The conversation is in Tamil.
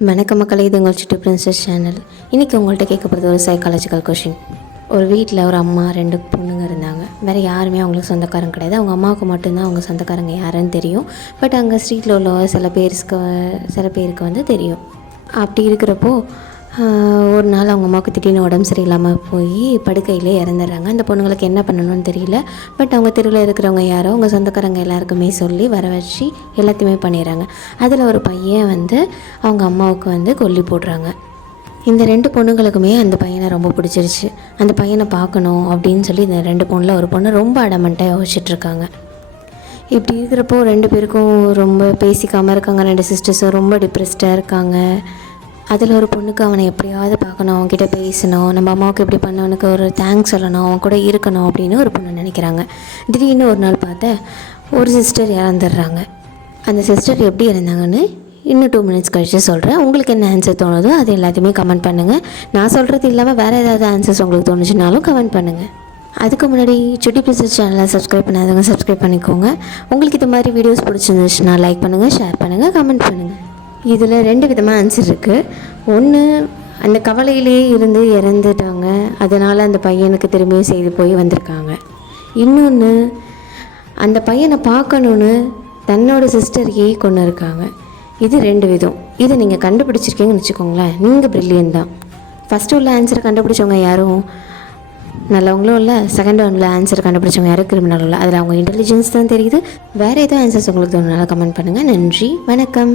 வணக்கம் மக்களே, இது உங்கள் சிட்டு பிரின்சஸ் சேனல். இன்றைக்கி உங்கள்கிட்ட கேட்கப்படுறது ஒரு சைக்காலஜிக்கல் கொஷின். ஒரு வீட்டில் ஒரு அம்மா 2 பொண்ணுங்க இருந்தாங்க. வேறு யாருமே அவங்களுக்கு சொந்தக்காரங்க கிடையாது. அவங்க அம்மாவுக்கு மட்டும்தான் அவங்க சொந்தக்காரங்க யாருன்னு தெரியும். பட் அங்கே ஸ்ட்ரீட்டில் உள்ள சில பேருக்கு வந்து தெரியும். அப்படி இருக்கிறப்போ ஒரு நாள் அவங்க அம்மாவுக்கு திடீர்னு உடம்பு சரியில்லாமல் போய் படுக்கையிலே இறந்துடுறாங்க. அந்த பொண்ணுங்களுக்கு என்ன பண்ணணும்னு தெரியல. பட் அவங்க தெருவில் இருக்கிறவங்க யாரோ அவங்க சொந்தக்காரங்க எல்லாருக்குமே சொல்லி வர வச்சு எல்லாத்தையுமே பண்ணிடுறாங்க. அதில் ஒரு பையன் வந்து அவங்க அம்மாவுக்கு வந்து கொல்லி போடுறாங்க. இந்த 2 பொண்ணுங்களுக்குமே அந்த பையனை ரொம்ப பிடிச்சிருச்சு. அந்த பையனை பார்க்கணும் அப்படின்னு சொல்லி இந்த 2 பொண்ணில் ஒரு பொண்ணு ரொம்ப அடமெண்ட்டாக யோசிச்சுட்ருக்காங்க. இப்படி இருக்கிறப்போ 2 பேருக்கும் ரொம்ப பேசிக்காமல் இருக்காங்க. 2 சிஸ்டர்ஸும் ரொம்ப டிப்ரெஸ்டாக இருக்காங்க. அதில் ஒரு பொண்ணுக்கு அவனை எப்படியாவது பார்க்கணும், அவன்கிட்ட பேசணும், நம்ம அம்மாவுக்கு எப்படி பண்ணவனுக்கு ஒரு தேங்க்ஸ் சொல்லணும், அவன் கூட இருக்கணும் அப்படின்னு ஒரு பொண்ணு நினைக்கிறாங்க. திடீர்னு ஒரு நாள் பார்த்தா ஒரு சிஸ்டர் இறந்துடுறாங்க. அந்த சிஸ்டர் எப்படி இறந்தாங்கன்னு இன்னும் 2 மினிட்ஸ் கழிச்சு சொல்கிறேன். உங்களுக்கு என்ன ஆன்சர் தோணுதோ அது எல்லாத்தையுமே கமெண்ட் பண்ணுங்கள். நான் சொல்கிறது இல்லாமல் வேறு ஏதாவது ஆன்சர்ஸ் உங்களுக்கு தோணுச்சுனாலும் கமெண்ட் பண்ணுங்கள். அதுக்கு முன்னாடி சுட்டி பிரின்சஸ் சேனலை சப்ஸ்கிரைப் பண்ணாதவங்க சப்ஸ்கிரைப் பண்ணிக்கோங்க. உங்களுக்கு இது மாதிரி வீடியோஸ் பிடிச்சிருந்துச்சுன்னா லைக் பண்ணுங்கள், ஷேர் பண்ணுங்கள், கமெண்ட் பண்ணுங்கள். இதில் 2 விதமாக ஆன்சர் இருக்குது. ஒன்று, அந்த கவலையிலே இருந்து இறந்துட்டாங்க, அதனால் அந்த பையனுக்கு திரும்பியும் செய்து போய் வந்திருக்காங்க. இன்னொன்று, அந்த பையனை பார்க்கணுன்னு தன்னோட சிஸ்டரையே கொண்டு இருக்காங்க. இது 2 விதம். இதை நீங்கள் கண்டுபிடிச்சிருக்கீங்கன்னு வச்சுக்கோங்களேன், நீங்கள் பிரில்லியன் தான். ஃபஸ்ட்டு உள்ள ஆன்சரை கண்டுபிடிச்சவங்க யாரும் நல்லவங்களும் இல்லை, செகண்ட் ஒன்றில் ஆன்சர் கண்டுபிடிச்சவங்க யாரும் கிரிமினலும் இல்லை. அதில் அவங்க இன்டெலிஜென்ஸ் தான் தெரியுது. வேறு ஏதோ ஆன்சர்ஸ் உங்களுக்கு தோணுனால கமெண்ட் பண்ணுங்கள். நன்றி, வணக்கம்.